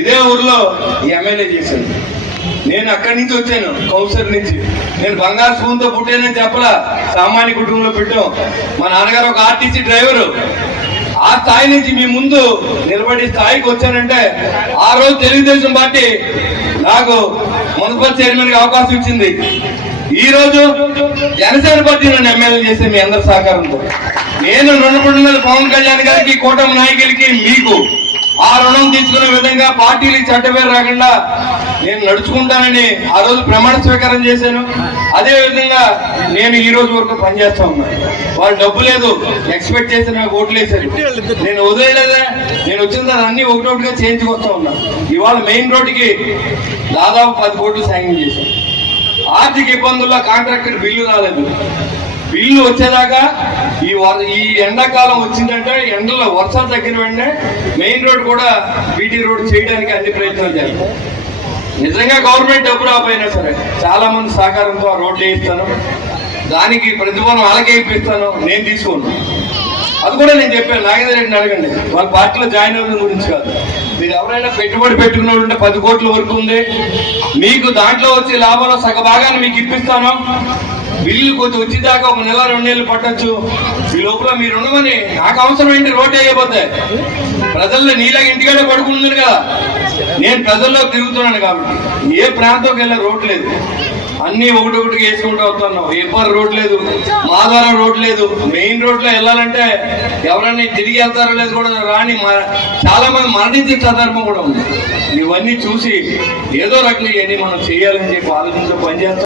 ఇదే ఊర్లో ఎమ్మెల్యే చేశాను. నేను అక్కడి నుంచి వచ్చాను, కౌన్సిలర్ నుంచి. నేను బంగారు స్పూన్తో పుట్టానని చెప్పలా, సామాన్య కుటుంబంలో పెట్టాం. మా నాన్నగారు ఒక ఆర్టీసీ డ్రైవరు. ఆ స్థాయి నుంచి మీ ముందు నిలబడి స్థాయికి వచ్చానంటే ఆ రోజు తెలుగుదేశం పార్టీ నాకు మున్సిపల్ చైర్మన్ గా అవకాశం ఇచ్చింది. ఈ రోజు జనసేన పార్టీ నన్ను ఎమ్మెల్యే చేసే మీ అందరి సహకారంతో నేను రుణపడిన పవన్ కళ్యాణ్ గారికి, కూటమి నాయకులకి, మీకు ఆ రుణం తీసుకునే విధంగా పార్టీలు చట్టపేరు రాకుండా నేను నడుచుకుంటానని ఆ రోజు ప్రమాణ స్వీకారం చేశాను. అదే విధంగా నేను ఈ రోజు వరకు పనిచేస్తా ఉన్నాను. వాళ్ళు డబ్బు లేదు ఎక్స్పెక్ట్ చేసి నాకు ఓట్లు వేశారు. నేను వదిలేదా, నేను వచ్చిన దాన్ని అన్ని ఒకటొకటిగా చేయించుకొస్తా ఉన్నాను. ఇవాళ మెయిన్ రోడ్డుకి దాదాపు 10 కోట్లు సాయం చేశాను. ఆర్థిక ఇబ్బందుల్లో కాంట్రాక్టర్ బిల్లు రాలేదు. బిల్లు వచ్చేదాకా ఈ ఎండాకాలం వచ్చిందంటే ఎండలో వర్షాలు తగ్గిన వెంటనే మెయిన్ రోడ్ కూడా బీటీ రోడ్ చేయడానికి అన్ని ప్రయత్నాలు చేస్తాం. నిజంగా గవర్నమెంట్ డబ్బు రాకపోయినా సరే చాలా మంది సహకారంతో ఆ రోడ్డు వేయిస్తాను. దానికి ప్రతిఫలం అలాగే ఇప్పిస్తాను, నేను తీసుకోను. అది కూడా నేను చెప్పాను, నాగేంద్ర రెడ్డిని అడగండి, వాళ్ళ పార్టీలో జాయిన్ అవ్వడం గురించి కాదు. మీరు ఎవరైనా పెట్టుబడి పెట్టుకున్న ఉంటే 10 కోట్ల వరకు ఉంది, మీకు దాంట్లో వచ్చే లాభంలో సగ భాగాన్ని మీకు ఇప్పిస్తాను. బిల్లు కొంచెం వచ్చేదాకా 1 నెల 2 నెలలు పట్టచ్చు. ఈ లోపల మీరు ఉండమని నాకు అవసరమైంది రోడ్డు వేయబోతే ప్రజల్లో నీలాగా ఇంటికాడే పడుకుంటున్నారు కదా. నేను ప్రజల్లో తిరుగుతున్నాను కాబట్టి ఏ ప్రాంతంకి వెళ్ళే రోడ్ లేదు, అన్ని ఒకటి వేసుకుంటూ వస్తున్నాం. ఏపారు రోడ్ లేదు, మాధవరం రోడ్ లేదు. మెయిన్ రోడ్ లో వెళ్ళాలంటే ఎవరన్నా తిరిగి వెళ్తారో లేదు కూడా రాని చాలా మంది మరణించిన సందర్భం కూడా ఉంది. ఇవన్నీ చూసి ఏదో రకంగా ఇవన్నీ మనం చేయాలని చెప్పి ఆలోచించి పనిచేస్తాం.